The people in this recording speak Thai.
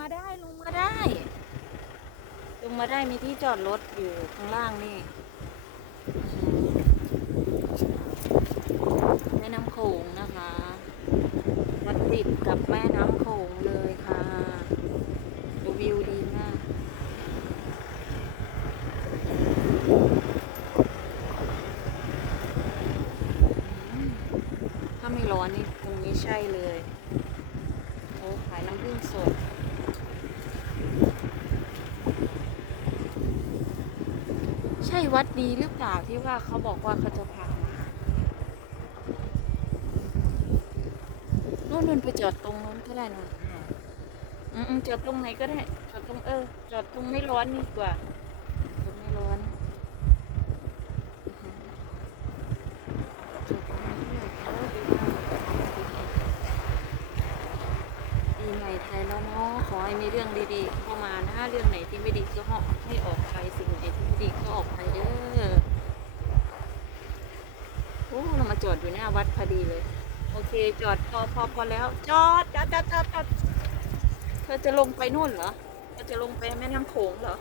งมาได้ลงมาได้ ลงมาได้มีที่จอดรถอยู่ข้างล่างนี่แม่น้ำโขงนะคะวัดติดกับแม่น้ำโขงเลยค่ะดูวิวดีมากถ้าไม่ร้อนนี่ตรงนี้ใช่เลย โอ้ขายน้ำผึ้งสด ใช่วัดดีหรือเปล่าที่ว่าเขาบอกว่าเขาจะพามานู่นนู่นไปจอดตรงนู้นก็ได้นะอืมอืมจอดตรงไหนก็ได้ จอดตรงเออ จอดตรงไม่ร้อนดีกว่าตรงไม่ร้อนจอดตรงนี้เลยโอ้ดีมากปีใหม่ไทยแล้วเนาะขอให้มีเรื่องดีๆเข้ามานะเรื่องไหนที่ไม่ดีก็ให้ออกไปสิ่งไหนที่ไม่ดีก็ออกไปเด้อ โอ้ เรามา จอดอยู่หน้าวัดพอดีเลย โอเค จอดพอพอพอแล้วจอดจอดจอดจอดจอดเธอจะลงไปนู่นเหรอเธอจะลงไปแม่น้ำโขงเหรอ